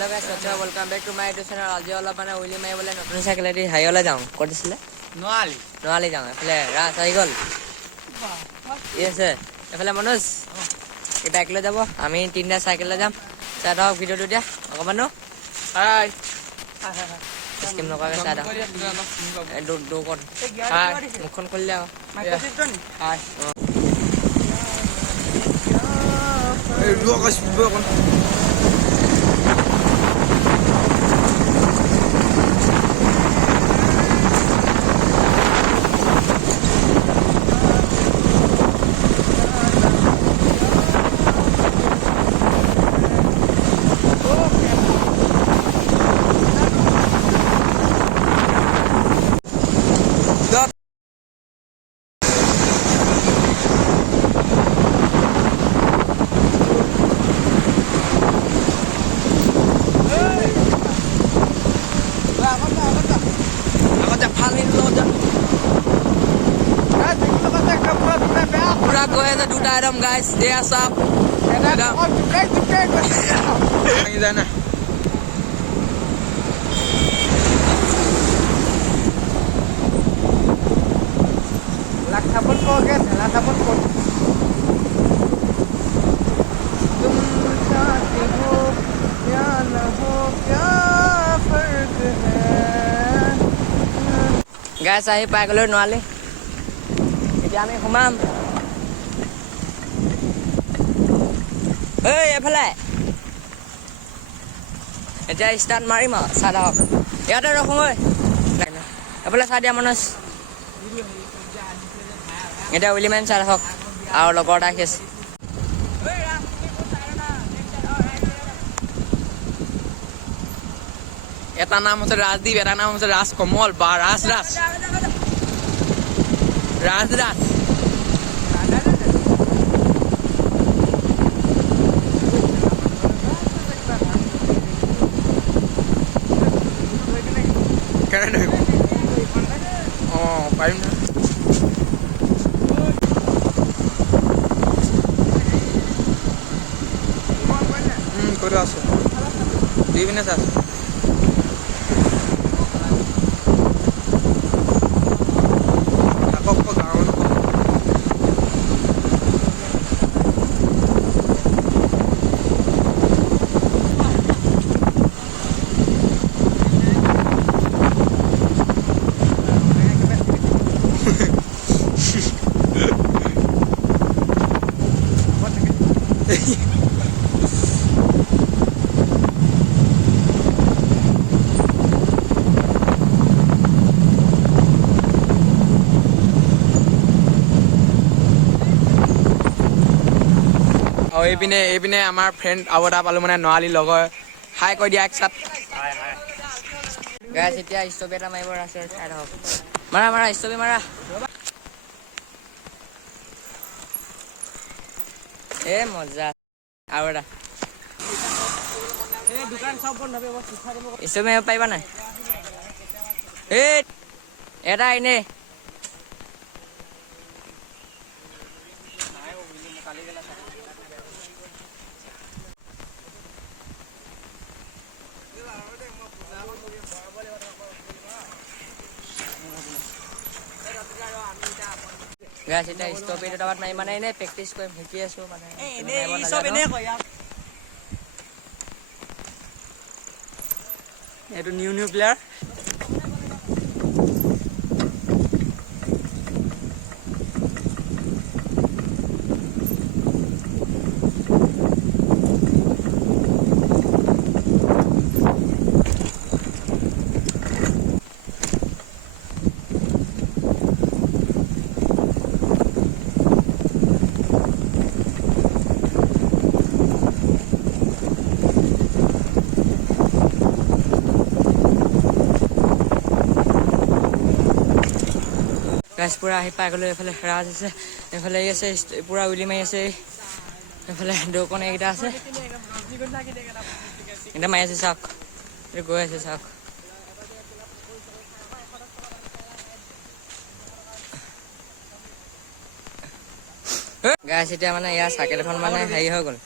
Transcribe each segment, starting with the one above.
Hello guys, welcome back to my YouTube channel. আজি অলপ মানে উইলি মাৰিবলৈ নতুন চাইকেলেদি হাইলৈ যাওঁ। ক'ত দিছিলে? নোৱালি যাওঁ। এফালে ৰাজ আহি গ'ল। কি আছে? এফালে মনোজ। এই বাইক লৈ যাব। আমি তিনিটা চাইকেল লৈ যাম। চাই থাকক ভিডিঅ'টো দিয়া। অকমানো। হাই। স্কিম নকৰাকৈ চাই থাকক। দৌকন। হাই। মুখখন খুলিলে আৰু। হাই। এই অকণ Guys, they are up. लाखापन को क्या लाखापन को तुम चाहते हो या न हो क्या फर्क है Guys, ahi paai g'লো নোৱালি এতিয়া আমি সোমাম এই এফালে এতিয়া ষ্টাৰ্ট মাৰিম আৰু চাই থাকক ইয়াতে ৰখোঁ ঐ এফালে চাই দিয়া মনোজ এতিয়া উইলি মাৰিম চাই থাকক আৰু লগৰ এটা আহি আছে এটা নাম আছে ৰাজদীপ এটা নাম আছে ৰাজকমল বা ৰাজ কেনে পাৰিম না কৰি আছো দুই মিনিট আছে আৰু এইপিনে আমাৰ ফ্ৰেণ্ড আৰু এটা পালোঁ মানে নোৱালি লগৰ হাই কৈ দিয়া একচাত গাইছ এতিয়া ষ্টপি এটা মাৰিব ৰাস্তাৰ চাই থাকক মাৰা ষ্টপি মাৰা এ মজা আৰু এটা ষ্টপি মাৰিব পাৰিবা নাই এই এটা এনেই গাইছ এতিয়া ষ্টপি দুটা বাট মাৰি মানে এনেই প্ৰেক্টিচ কৰিম শিকি আছো মানে এইটো নিউ প্লেয়াৰ গাইছ পুৰা আহি পাই গ'লো এইফালে ৰাজ আছে এইফালে আছে পুৰা উইলি মাৰি আছে এইফালে দৌকণ এইকেইটা আছে এতিয়া মাৰি আছে চাওক গৈ আছে চাওক গাইছ এতিয়া মানে ইয়াৰ চাইকেলখন মানে হেৰি হৈ গ'ল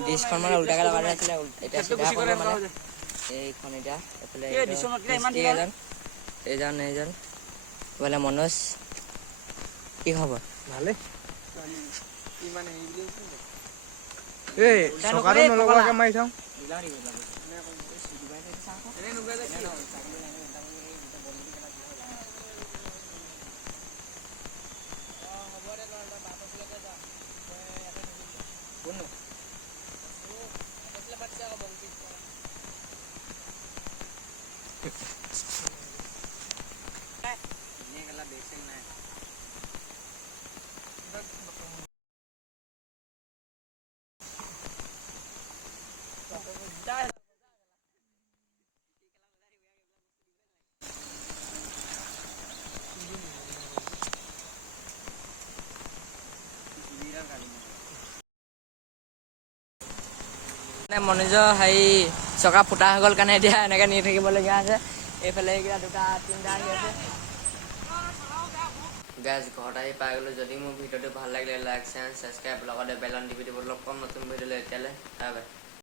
ডিছখন মানে উল্টাকে লগাই আছিলে এতিয়া চিধা কৰিব মানে এইখন এতিয়া এফালে এইজন বোলে মনোজ কি খবৰ ভালে এই চকাটো নলগাকে মাৰি থাও মনোজৰ হেৰি চকা ফুটা হৈ গ'ল কাৰণে এতিয়া এনেকে নি থাকিবলগীয়া আছে এইফালে এইকেইটা দুটা তিনিটা আহি আছে গাইজ ঘৰত আহি পাই গ'লো যদি মোৰ ভিডিঅ'টো ভাল লাগিলে লাইক শ্বেয়াৰ ছাবস্ক্ৰাইব লগতে বেল অন টিপি দিবলৈ কম নতুন ভিডিঅ'লৈ এতিয়ালৈ বাই বাই